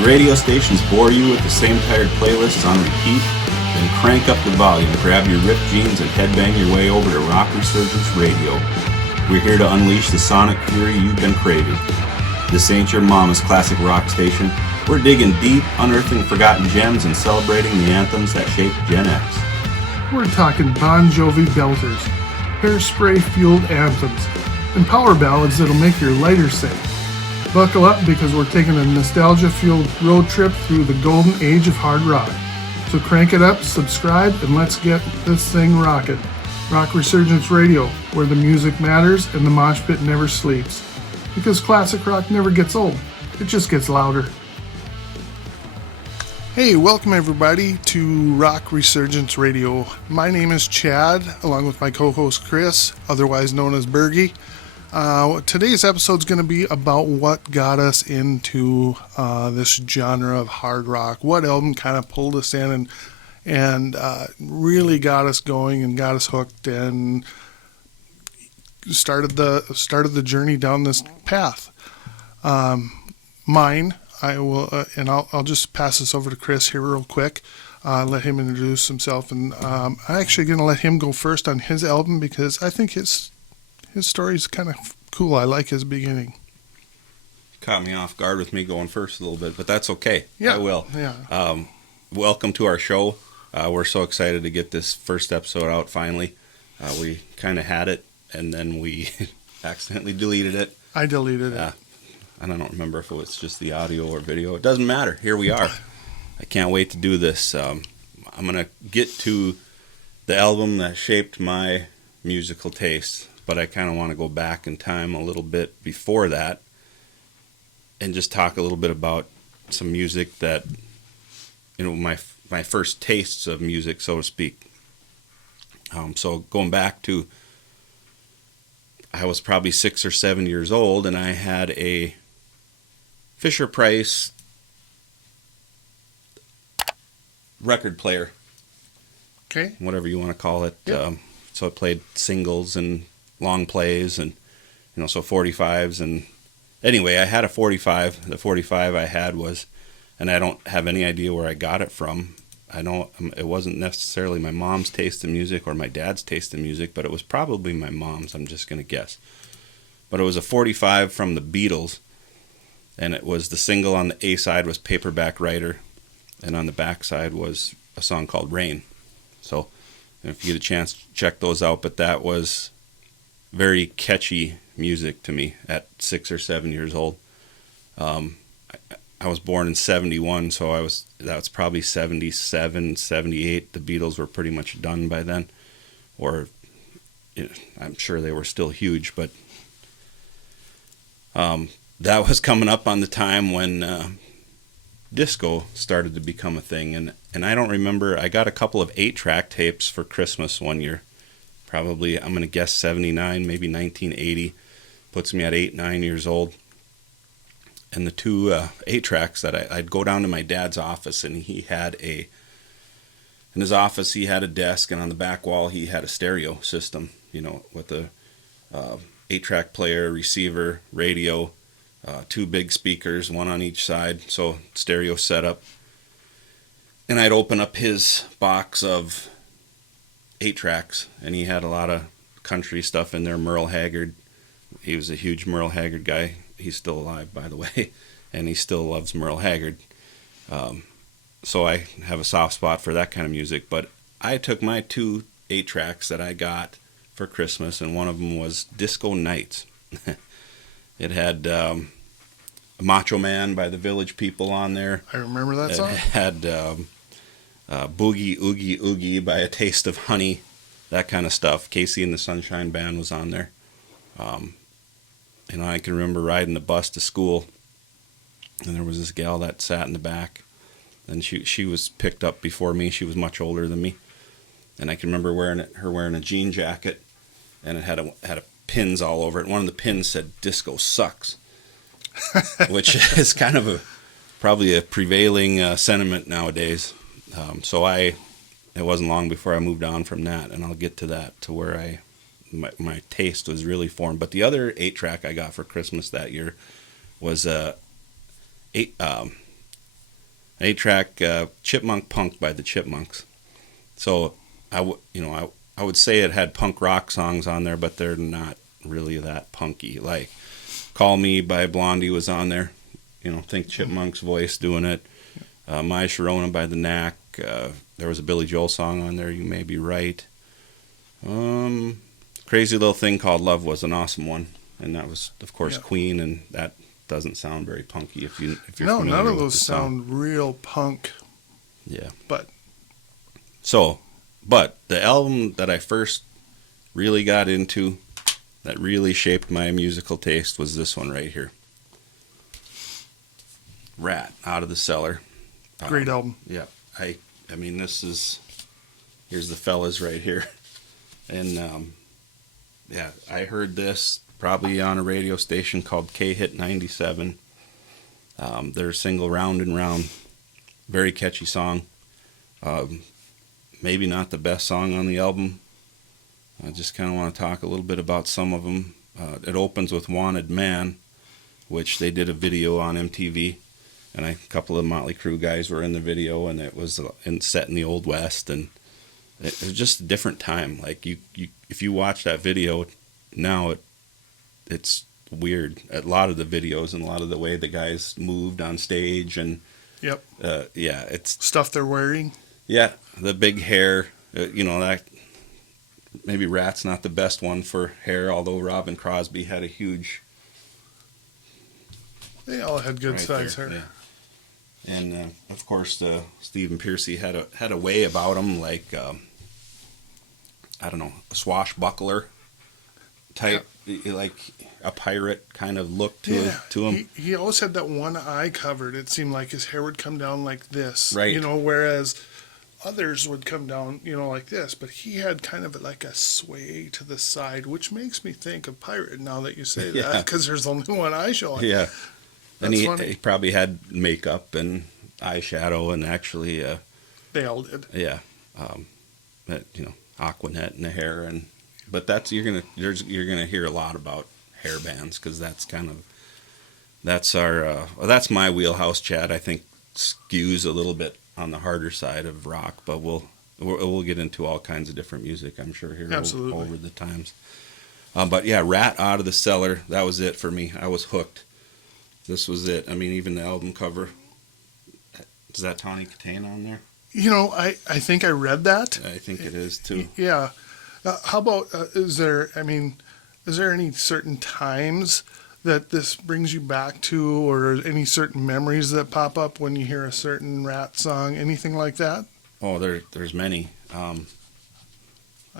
Do radio stations bore you with the same tired playlists on repeat? Then crank up the volume, grab your ripped jeans, and headbang your way over to Rock Resurgence Radio. We're here to unleash the sonic fury you've been craving. This ain't your mama's classic rock station. We're digging deep, unearthing forgotten gems, and celebrating the anthems that shaped Gen X. We're talking Bon Jovi belters, hairspray-fueled anthems, and power ballads that'll make your lighter sing. Buckle up because we're taking a nostalgia-fueled road trip through the golden age of hard rock. So crank it up, subscribe, and let's get this thing rocking. Rock Resurgence Radio, where the music matters and the mosh pit never sleeps. Because classic rock never gets old, it just gets louder. Hey, welcome everybody to Rock Resurgence Radio. My name is Chad, along with my co-host Chris, otherwise known as Bergy. Today's episode is going to be about what got us into this genre of hard rock. What album kind of pulled us in and really got us going and got us hooked and started the journey down this path. Mine. I'll just pass this over to Chris here real quick. Let him introduce himself, and I'm actually going to let him go first on his album because I think his story is kind of cool. I like his beginning. Caught me off guard with me going first a little bit, but that's okay. Yeah, I will. Yeah. Welcome to our show. We're so excited to get this first episode out finally. We kind of had it, and then we accidentally deleted it. I deleted it. And I don't remember if it was just the audio or video. It doesn't matter. Here we are. I can't wait to do this. I'm going to get to the album that shaped my musical taste, but I kind of want to go back in time a little bit before that and just talk a little bit about some music that, my first tastes of music, so to speak. So going back to, I was probably 6 or 7 years old, and I had a Fisher-Price record player. Okay. Whatever you want to call it. Yep. So it played singles and long plays and, so 45s. And anyway, I had a 45. The 45 I had was, and I don't have any idea where I got it from. It wasn't necessarily my mom's taste in music or my dad's taste in music, but it was probably my mom's, I'm just going to guess. But it was a 45 from the Beatles, and it was the single on the A side was Paperback Writer, and on the back side was a song called Rain. So if you get a chance, check those out, but that was very catchy music to me at 6 or 7 years old. I was born in 71, so that was probably 77, 78. The Beatles were pretty much done by then. Or, I'm sure they were still huge, but that was coming up on the time when disco started to become a thing. And I don't remember, I got a couple of 8-track tapes for Christmas one year. Probably, I'm going to guess 79, maybe 1980. Puts me at 8, 9 years old. And the two 8-tracks that I'd go down to my dad's office, and he had in his office he had a desk, and on the back wall he had a stereo system, with a 8-track player, receiver, radio, 2 big speakers, one on each side, so stereo setup. And I'd open up his box of 8-tracks, and he had a lot of country stuff in there. Merle Haggard, he was a huge Merle Haggard guy. He's still alive, by the way, and he still loves Merle Haggard. So I have a soft spot for that kind of music. But I took my 2 8-tracks that I got for Christmas, and one of them was Disco Nights. It had Macho Man by the Village People on there. I remember that song. It had Boogie Oogie Oogie by A Taste of Honey, that kind of stuff. Casey and the Sunshine Band was on there. I can remember riding the bus to school, and there was this gal that sat in the back, and she was picked up before me. She was much older than me, and I can remember wearing a jean jacket, and it had a pins all over it. One of the pins said "Disco sucks," which is kind of probably a prevailing sentiment nowadays. It wasn't long before I moved on from that, and I'll get to that, to where my taste was really formed. But the other 8-track I got for Christmas that year was 8-track Chipmunk Punk by the Chipmunks. So I would say it had punk rock songs on there, but they're not really that punky. Like Call Me by Blondie was on there. Think Chipmunk's voice doing it. My Sharona by the Knack. There was a Billy Joel song on there, You May Be Right. Crazy Little Thing Called Love was an awesome one. And that was, of course, Queen, and that doesn't sound very punky if you're No, familiar none of with those the song. sound real punk. Yeah. But the album that I first really got into, that really shaped my musical taste, was this one right here. Rat, Out of the Cellar. great album. Yeah. I mean, here's the fellas right here. And, I heard this probably on a radio station called K-Hit 97. Their single Round and Round, very catchy song. Maybe not the best song on the album. I just kind of want to talk a little bit about some of them. It opens with Wanted Man, which they did a video on MTV, and a couple of Motley Crue guys were in the video, and it was set in the Old West, and it was just a different time. Like if you watch that video now, it's weird. A lot of the videos and a lot of the way the guys moved on stage, and Yep. it's Stuff they're wearing. Yeah, the big hair, that maybe Rat's not the best one for hair, although Robin Crosby had a huge. They all had good right size there, hair. yeah. And of course, Stephen Pearcy had a way about him, like I don't know, a swashbuckler type, like a pirate kind of look to him. He always had that one eye covered. It seemed like his hair would come down like this, Right. Whereas others would come down, like this. But he had kind of like a sway to the side, which makes me think of pirate now that you say that, because there's only one eye showing. Yeah, and That's he funny. probably had makeup and eyeshadow, and actually, They all did. Aquanet in the hair, but that's you're gonna hear a lot about hair bands, because that's my wheelhouse. Chad, I think, skews a little bit on the harder side of rock, but we'll get into all kinds of different music, I'm sure, here Absolutely. over the times. But yeah, Rat, Out of the Cellar, that was it for me. I was hooked. This was it. I mean, even the album cover. Is that Tawny Katane on there? I think I read that. I think it is too. Yeah. How about, is there any certain times that this brings you back to, or any certain memories that pop up when you hear a certain Rat song, anything like that? Oh, there's many. I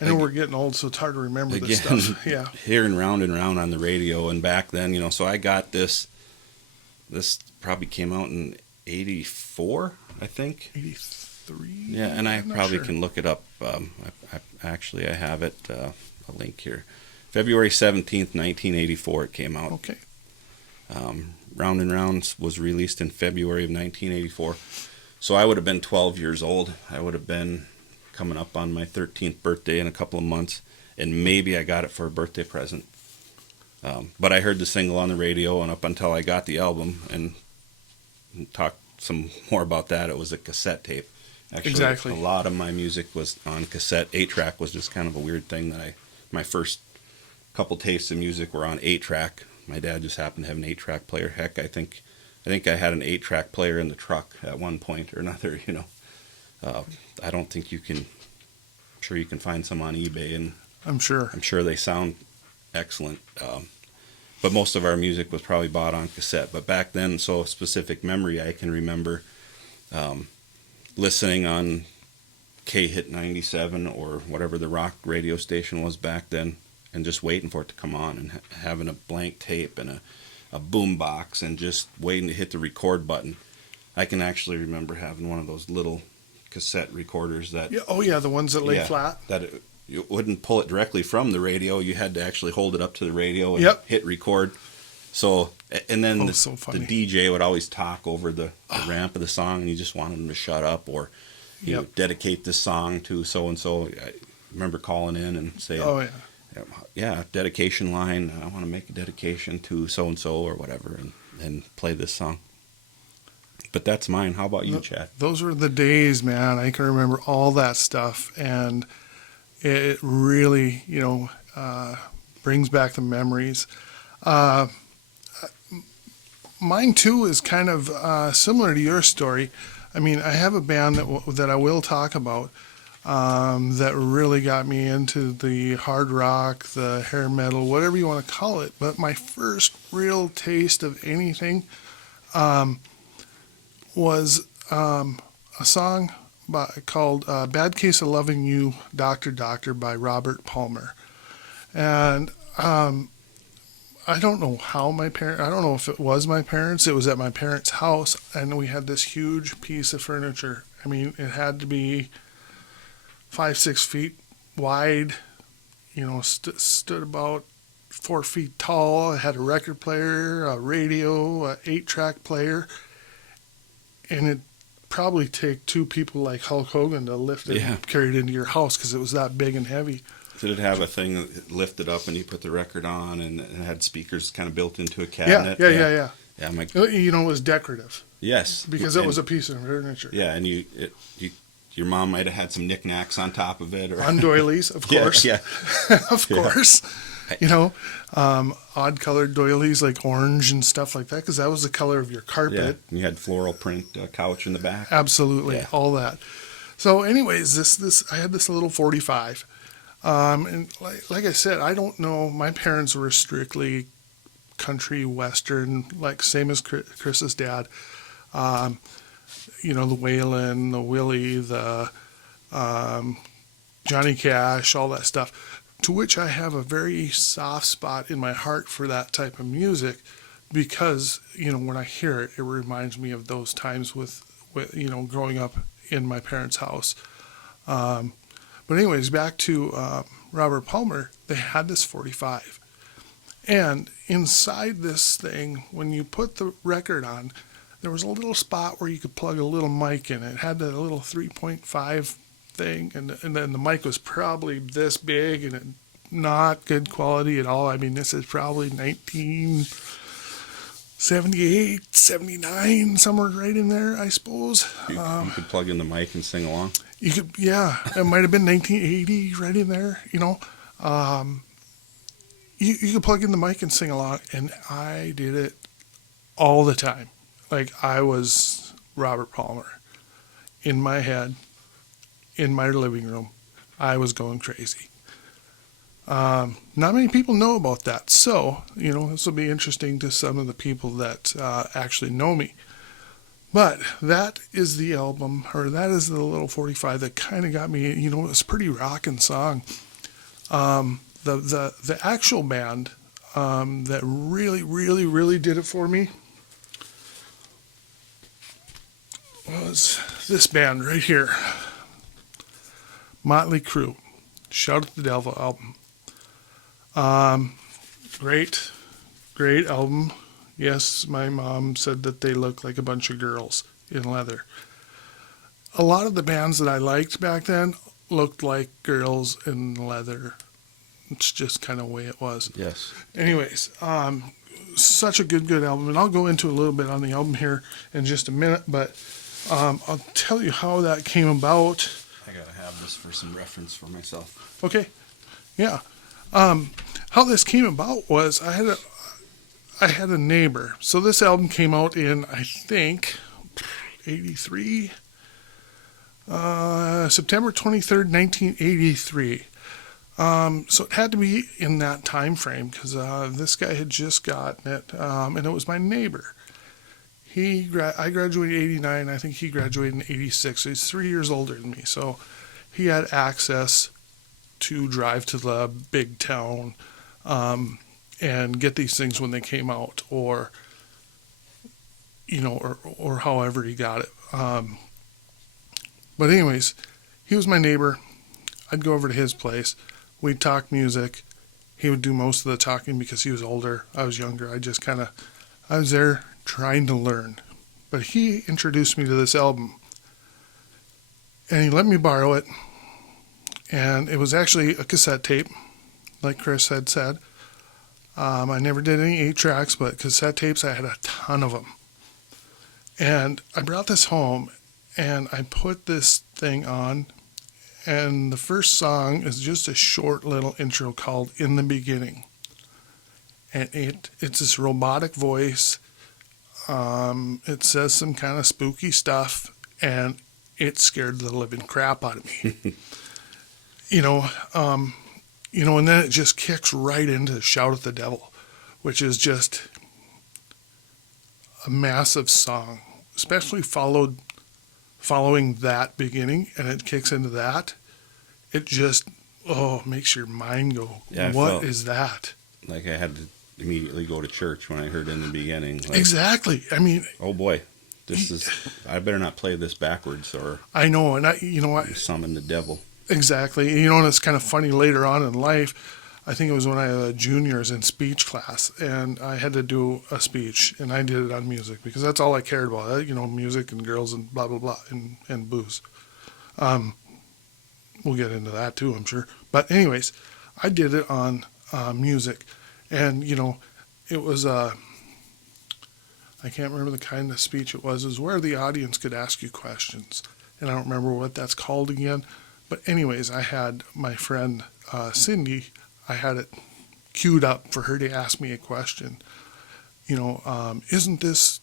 know we're getting old, so it's hard to remember this stuff. Yeah. Hearing Round and Round on the radio, and back then, so I got this probably came out in 84, I think. 83? Yeah, and I I'm not probably sure. can look it up. I have it, a link here. February 17th, 1984, it came out. Okay. Round and Round was released in February of 1984. So I would have been 12 years old. I would have been coming up on my 13th birthday in a couple of months, and maybe I got it for a birthday present. But I heard the single on the radio, and up until I got the album, and talk some more about that, it was a cassette tape. Actually, Exactly. A lot of my music was on cassette. 8-track was just kind of a weird thing that my first couple tastes of music were on 8-track. My dad just happened to have an 8-track player. Heck, I think I had an 8-track player in the truck at one point or another, I don't think I'm sure you can find some on eBay, and I'm sure. I'm sure they sound excellent. But most of our music was probably bought on cassette. But back then, so specific memory, I can remember listening on K-Hit 97 or whatever the rock radio station was back then, and just waiting for it to come on, and having a blank tape and a boom box, and just waiting to hit the record button. I can actually remember having one of those little cassette recorders that... Yeah, oh, yeah, the ones that lay flat. That you wouldn't pull it directly from the radio. You had to actually hold it up to the radio and hit record. So, and then the DJ would always talk over the ramp of the song, and you just wanted him to shut up, or dedicate this song to so-and-so. I remember calling in and saying, dedication line, I want to make a dedication to so-and-so or whatever, and play this song. But that's mine. How about you, Chad? Those were the days, man. I can remember all that stuff, and it really, brings back the memories. Mine too is kind of similar to your story. I mean, I have a band that I will talk about that really got me into the hard rock, the hair metal, whatever you want to call it. But my first real taste of anything was a song called Bad Case of Loving You, Doctor, Doctor by Robert Palmer. And I don't know how I don't know if it was my parents. It was at my parents' house, and we had this huge piece of furniture. I mean, it had to be 5-6 feet wide, stood about 4 feet tall. It had a record player, a radio, a 8-track player, and it probably take 2 people like Hulk Hogan to lift it and carry it into your house because it was that big and heavy. Did it have a thing that lifted up and you put the record on, and it had speakers kind of built into a cabinet? Yeah. Yeah, it was decorative. Yes, because it was a piece of furniture. Yeah, and your mom might have had some knickknacks on top of it, or on doilies, of course. Yeah. Of course. Odd colored doilies like orange and stuff like that, because that was the color of your carpet. Yeah, you had floral print couch in the back. Absolutely, all that. So, anyways, this I had this little 45. And like I said, I don't know. My parents were strictly country western, like same as Chris's dad. The Waylon, the Willie, the Johnny Cash, all that stuff. To which I have a very soft spot in my heart for that type of music, because when I hear it, it reminds me of those times with growing up in my parents' house. But anyways, back to Robert Palmer, they had this 45. And inside this thing, when you put the record on, there was a little spot where you could plug a little mic in. It had that little 3.5 thing, and then the mic was probably this big and not good quality at all. I mean, this is probably 1978, 79, somewhere right in there, I suppose. You could plug in the mic and sing along. You could, yeah. It might have been 1980, right in there. You could plug in the mic and sing along, and I did it all the time. Like I was Robert Palmer in my head, in my living room. I was going crazy. Not many people know about that, so this will be interesting to some of the people that actually know me. But that is the album, or that is the little 45 that kind of got me. It was a pretty rockin' song. The actual band that really, really, really did it for me was this band right here, Motley Crue, Shout at the Devil album. Great album. Yes, my mom said that they looked like a bunch of girls in leather. A lot of the bands that I liked back then looked like girls in leather. It's just kind of the way it was. Yes. Anyways, such a good album. And I'll go into a little bit on the album here in just a minute, but I'll tell you how that came about. I gotta have this for some reference for myself. Okay. Yeah. How this came about was I had a neighbor. So this album came out in, I think, 83, September 23rd, 1983. So it had to be in that time frame because this guy had just gotten it, and it was my neighbor. I graduated in 89. I think he graduated in 86. So he's 3 years older than me. So he had access to drive to the big town and get these things when they came out, or however he got it. But anyways, he was my neighbor. I'd go over to his place. We'd talk music. He would do most of the talking because he was older. I was younger. I was there trying to learn. But he introduced me to this album. And he let me borrow it. And it was actually a cassette tape, like Chris had said. I never did any 8 tracks, but cassette tapes, I had a ton of them. And I brought this home, and I put this thing on, and the first song is just a short little intro called In the Beginning. And it's this robotic voice. It says some kind of spooky stuff, and it scared the living crap out of me. And then it just kicks right into Shout at the Devil, which is just a massive song, especially following that beginning, and it kicks into that. It just, makes your mind go, Yeah, what is that? Like I had to immediately go to church when I heard In the Beginning. Like, Exactly. I mean, oh boy, I better not play this backwards or I know, and I summon the devil. exactly. And it's kind of funny later on in life. I think it was when I was juniors in speech class, and I had to do a speech, and I did it on music because that's all I cared about. Music and girls and blah blah blah and booze. We'll get into that too, I'm sure. But anyways, I did it on music, and it was I can't remember the kind of speech it was. It was where the audience could ask you questions, and I don't remember what that's called again. But anyways, I had my friend Cindy. I had it queued up for her to ask me a question. Isn't this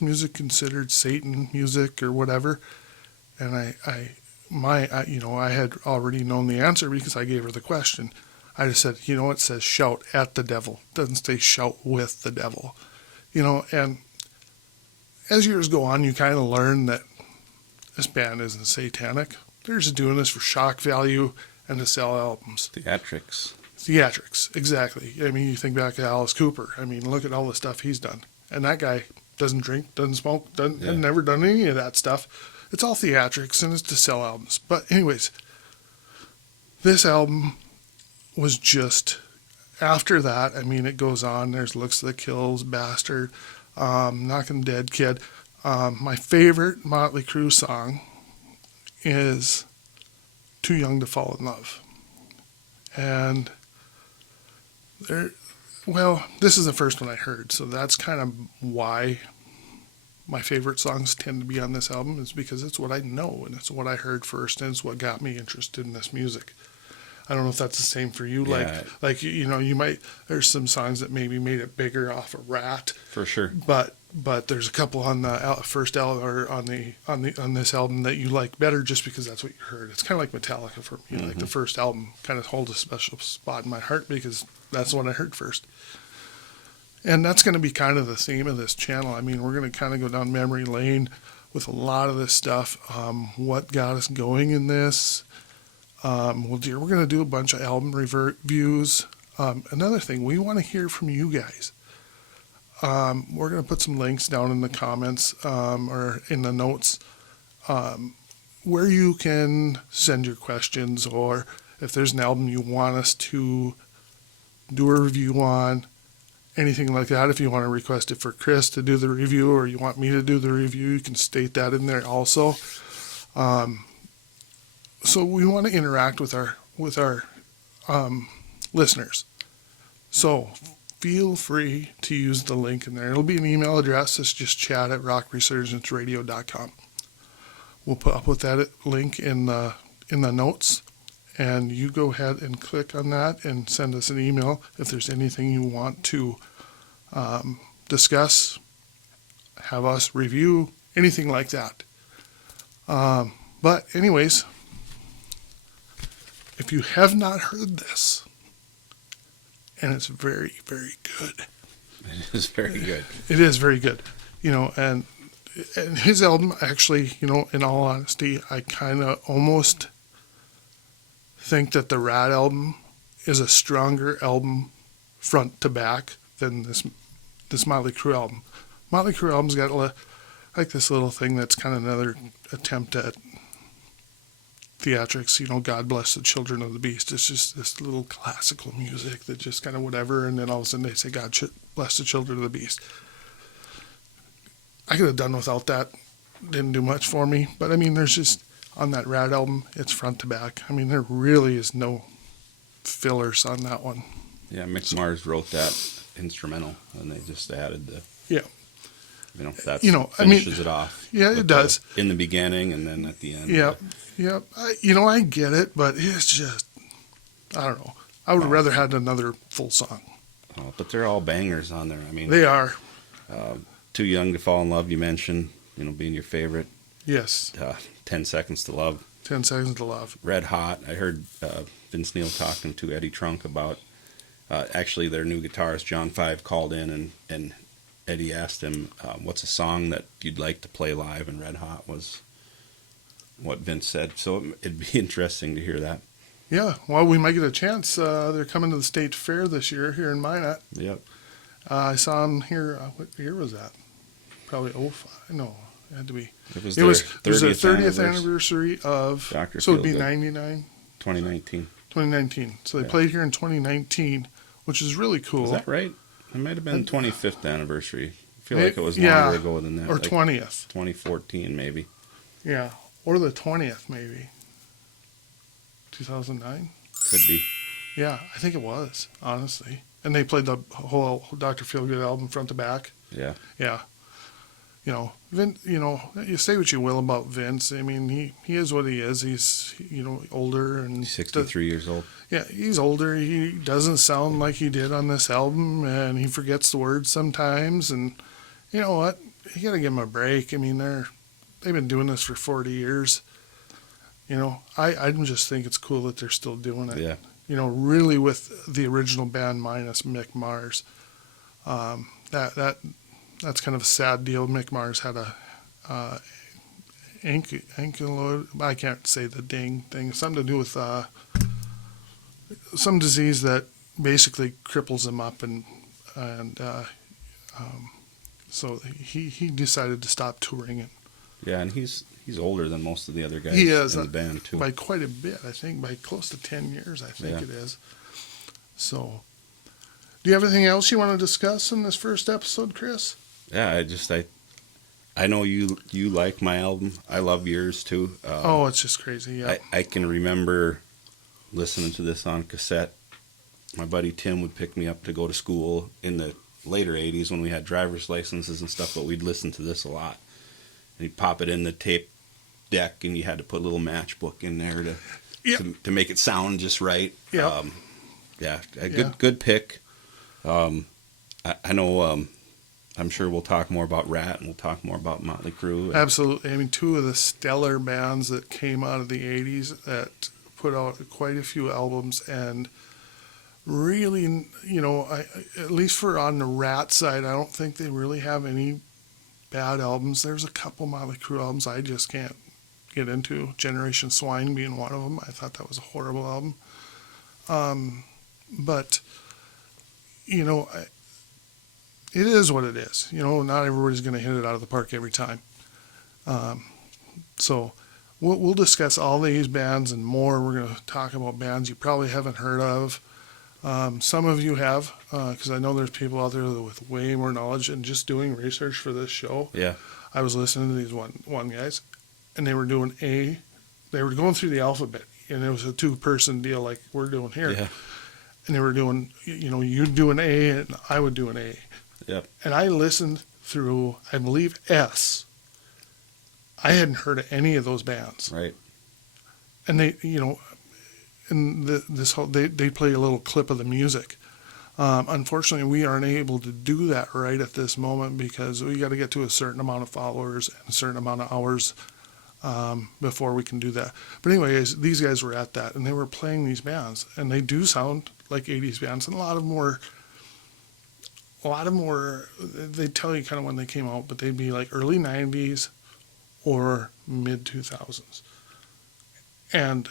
music considered Satan music or whatever? And I had already known the answer because I gave her the question. I just said, it says shout at the devil. It doesn't say shout with the devil. And as years go on, you kind of learn that this band isn't satanic. They're just doing this for shock value and to sell albums. Theatrics, exactly. I mean, you think back to Alice Cooper. I mean, look at all the stuff he's done. And that guy doesn't drink, doesn't smoke, and never done any of that stuff. It's all theatrics, and it's to sell albums. But anyways, this album was just, after that, I mean, it goes on. There's Looks That Kills, Bastard, Knockin' Dead Kid. My favorite Motley Crue song is Too Young to Fall in Love. And this is the first one I heard, so that's kind of why my favorite songs tend to be on this album, is because it's what I know, and it's what I heard first, and it's what got me interested in this music. I don't know if that's the same for you. Yeah. You might, there's some songs that maybe made it bigger off of Rat. For sure. But there's a couple on the first album or on this album that you like better just because that's what you heard. It's kind of like Metallica for me. Mm-hmm. Like the first album kind of holds a special spot in my heart because that's what I heard first. And that's going to be kind of the theme of this channel. I mean, we're going to kind of go down memory lane with a lot of this stuff. What got us going in this? We're going to do a bunch of album reviews. Another thing, we want to hear from you guys. We're going to put some links down in the comments or in the notes where you can send your questions, or if there's an album you want us to do a review on, anything like that. If you want to request it for Chris to do the review, or you want me to do the review, you can state that in there also. So we want to interact with our listeners. So feel free to use the link in there. It'll be an email address. It's just chat@rockresurgenceradio.com. We'll put that link in the notes, and you go ahead and click on that and send us an email if there's anything you want to discuss, have us review, anything like that. But anyways, if you have not heard this, and it's very, very good. It is very good. It is very good. And his album, actually, in all honesty, I kind of almost think that the Rat album is a stronger album front to back than this Motley Crue album. Motley Crue album's got like this little thing that's kind of another attempt at theatrics, God Bless the Children of the Beast. It's just this little classical music that just kind of whatever, and then all of a sudden they say, God bless the children of the beast. I could have done without that. Didn't do much for me. But, I mean, there's just, on that Rat album, it's front to back. I mean, there really is no fillers on that one. Yeah, Mick Mars wrote that instrumental, and they just added the That I mean, finishes it off. Yeah, it does. In the beginning and then at the end. Yep. I get it, but it's just, I don't know. I would have rather had another full song. Oh, but they're all bangers on there. I mean, they are. Too Young to Fall in Love, you mentioned, being your favorite. Yes. 10 Seconds to Love. 10 Seconds to Love. Red Hot. I heard Vince Neil talking to Eddie Trunk about, actually their new guitarist, John Five, called in and Eddie asked him, what's a song that you'd like to play live? And Red Hot was what Vince said. So it'd be interesting to hear that. Yeah, well, we might get a chance. They're coming to the State Fair this year here in Minot. Yep. I saw them here. What year was that? Probably 05. No, it had to be. It was their 30th anniversary of. Dr. So it'd be Feelgood. 99? 2019. 2019. So they played here in 2019, which is really cool. Is that right? It might have been 25th anniversary. I feel like it was longer ago than that. Or 20th. 2014, maybe. Yeah, or the 20th, maybe. 2009? Could be. Yeah, I think it was, honestly. And they played the whole Dr. Feelgood album front to back. Yeah. Yeah. Vince, you say what you will about Vince. I mean, he is what he is. He's, older and... He's 63 years old. Yeah, he's older. He doesn't sound like he did on this album, and he forgets the words sometimes. And you know what? You got to give him a break. I mean, they've been doing this for 40 years. I just think it's cool that they're still doing it. Yeah. Really with the original band minus Mick Mars. That's kind of a sad deal. Mick Mars had a ankylosing, I can't say the dang thing, something to do with some disease that basically cripples him up, and so he decided to stop touring it. Yeah, and he's older than most of the other guys in the band too. By quite a bit, I think, by close to 10 years, I think it is. So, do you have anything else you want to discuss in this first episode, Chris? Yeah, I know you like my album. I love yours too. It's just crazy. Yeah, I can remember listening to this on cassette. My buddy Tim would pick me up to go to school in the later 80s when we had driver's licenses and stuff, but we'd listen to this a lot. And he'd pop it in the tape deck, and you had to put a little matchbook in there to make it sound just right. Yeah. Good pick. I know. I'm sure we'll talk more about Rat, and we'll talk more about Motley Crue. Absolutely. I mean, two of the stellar bands that came out of the 80s that put out quite a few albums, and really, at least for on the Rat side, I don't think they really have any bad albums. There's a couple Motley Crue albums I just can't get into. Generation Swine being one of them. I thought that was a horrible album. But, it is what it is. Not everybody's going to hit it out of the park every time. So we'll discuss all these bands and more. We're going to talk about bands you probably haven't heard of. Some of you have, because I know there's people out there with way more knowledge and just doing research for this show. Yeah. I was listening to these one guys, and they were going through the alphabet, and it was a 2-person deal like we're doing here. Yeah. And they were doing, you'd do an A and I would do an A. Yep. And I listened through, I believe, S. I hadn't heard of any of those bands. Right. And they, and they play a little clip of the music. Unfortunately, we aren't able to do that right at this moment because we got to get to a certain amount of followers and a certain amount of hours before we can do that. But anyways, these guys were at that, and they were playing these bands, and they do sound like 80s bands, and a lot of them were, they'd tell you kind of when they came out, but they'd be like early 90s or mid 2000s. And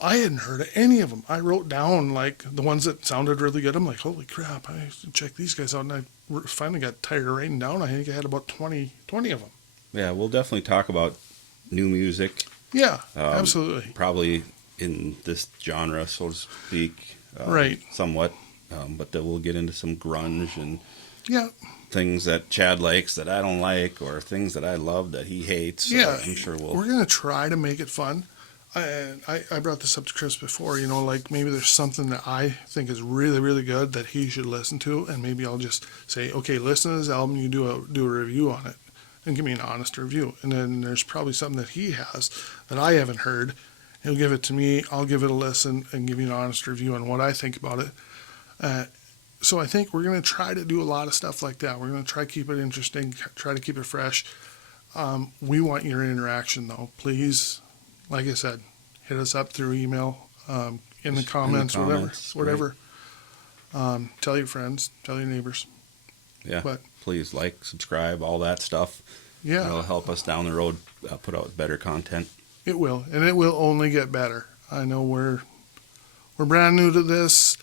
I hadn't heard of any of them. I wrote down like the ones that sounded really good. I'm like, holy crap, I should check these guys out. And I finally got tired of writing down. I think I had about 20 of them. Yeah, we'll definitely talk about new music. Yeah, absolutely. Probably in this genre, so to speak. Right. Somewhat. But then we'll get into some grunge and things that Chad likes that I don't like, or things that I love that he hates. Yeah, I'm sure we're going to try to make it fun. I brought this up to Chris before, like maybe there's something that I think is really, really good that he should listen to, and maybe I'll just say, okay, listen to this album, you do a review on it, and give me an honest review. And then there's probably something that he has that I haven't heard. He'll give it to me, I'll give it a listen, and give you an honest review on what I think about it. So I think we're going to try to do a lot of stuff like that. We're going to try to keep it interesting, try to keep it fresh. We want your interaction, though. Please, like I said, hit us up through email, in the comments, whatever. Tell your friends, tell your neighbors. Yeah, but please like, subscribe, all that stuff. Yeah. It'll help us down the road put out better content. It will, and it will only get better. I know we're brand new to this.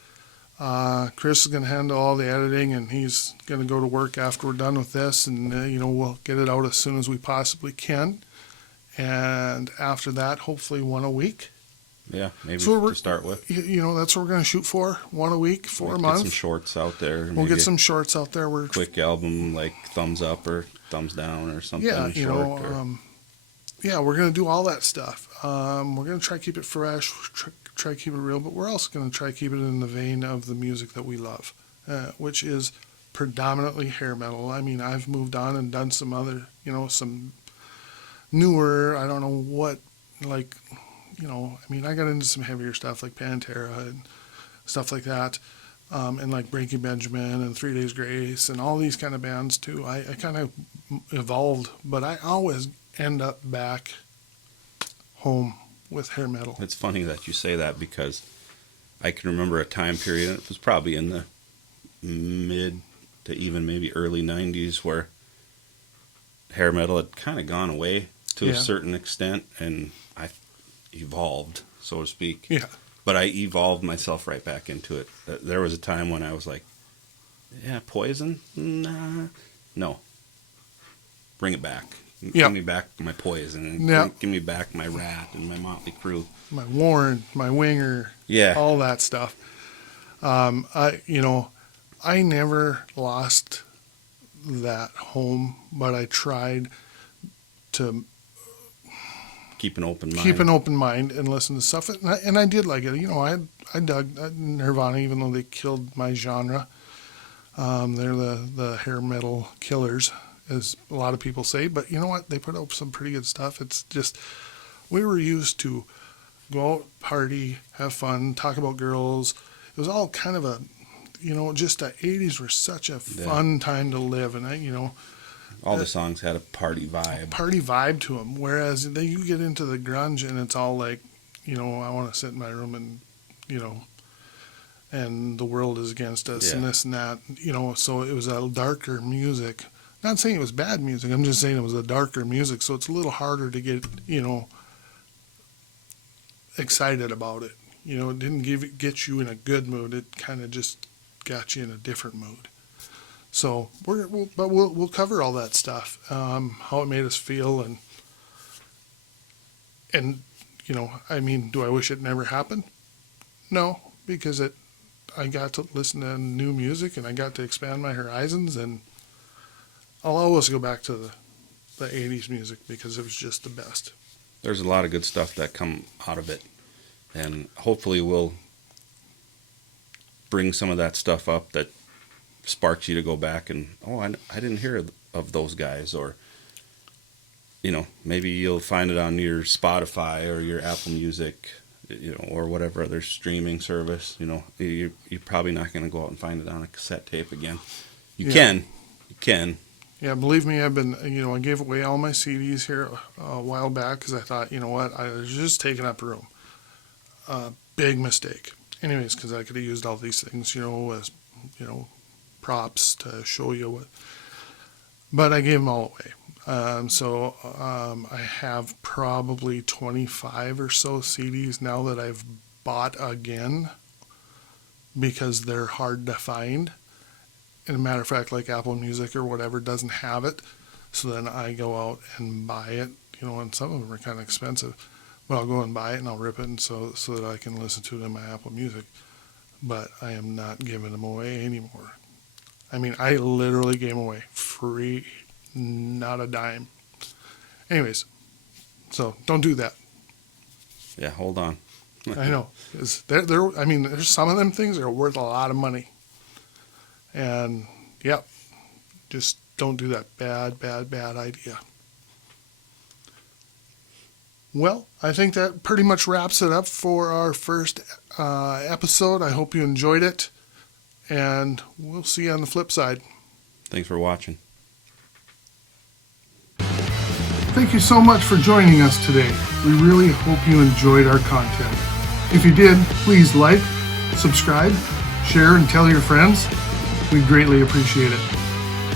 Chris is going to handle all the editing, and he's going to go to work after we're done with this, and we'll get it out as soon as we possibly can. And after that, hopefully one a week. Yeah, maybe to start with. That's what we're going to shoot for. One a week, for a month. Get some shorts out there. We'll get some shorts out there. Quick album, like thumbs up or thumbs down or something. Yeah, we're going to do all that stuff. We're going to try to keep it fresh, try to keep it real, but we're also going to try to keep it in the vein of the music that we love, which is predominantly hair metal. I mean, I've moved on and done some other, some newer, I don't know what, I got into some heavier stuff like Pantera and stuff like that, and like Breaking Benjamin and 3 Days Grace and all these kind of bands too. I kind of evolved, but I always end up back home with hair metal. It's funny that you say that, because I can remember a time period, it was probably in the mid to even maybe early 90s, where hair metal had kind of gone away to a certain extent, and I evolved, so to speak. Yeah. But I evolved myself right back into it. There was a time when I was like, yeah, Poison? Nah. No. Bring it back. Yep. Give me back my Poison. And give me back my Rat and my Motley Crue. My Warren, my Winger. Yeah. All that stuff. I never lost that home, but I tried to keep an open mind and listen to stuff, and I did like it. I dug Nirvana, even though they killed my genre. They're the hair metal killers, as a lot of people say, but you know what? They put out some pretty good stuff. It's just, we were used to go out, party, have fun, talk about girls. It was all kind of just the 80s were such a fun time to live, and all the songs had a party vibe to them. Whereas then you get into the grunge, and it's all like, I want to sit in my room and, and the world is against us and this and that, so it was a darker music. Not saying it was bad music, I'm just saying it was a darker music, so it's a little harder to get, excited about it. It didn't get you in a good mood. It kind of just got you in a different mood. So we'll cover all that stuff, how it made us feel, and do I wish it never happened? No, because I got to listen to new music, and I got to expand my horizons, and I'll always go back to the 80s music because it was just the best. There's a lot of good stuff that come out of it, and hopefully we'll bring some of that stuff up that sparks you to go back and, I didn't hear of those guys, or maybe you'll find it on your Spotify or your Apple Music, or whatever other streaming service. You're probably not going to go out and find it on a cassette tape again. You can. Yeah, believe me, I've been, I gave away all my CDs here a while back because I thought, I was just taking up room. Big mistake. Anyways, because I could have used all these things, as, props to show you what. But I gave them all away. So I have probably 25 or so CDs now that I've bought again because they're hard to find. And a matter of fact, like Apple Music or whatever doesn't have it. So then I go out and buy it, and some of them are kind of expensive. But I'll go and buy it and I'll rip it so that I can listen to it in my Apple Music. But I am not giving them away anymore. I mean, I literally gave them away free, not a dime. Anyways, so don't do that. Yeah, hold on. I know. There's some of them things that are worth a lot of money. And, yep, just don't do that. Bad idea. Well, I think that pretty much wraps it up for our first episode. I hope you enjoyed it, and we'll see you on the flip side. Thanks for watching. Thank you so much for joining us today. We really hope you enjoyed our content. If you did, please like, subscribe, share, and tell your friends. We'd greatly appreciate it.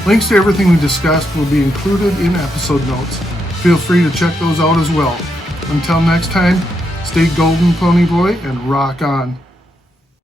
Links to everything we discussed will be included in episode notes. Feel free to check those out as well. Until next time, stay golden, Pony Boy, and rock on.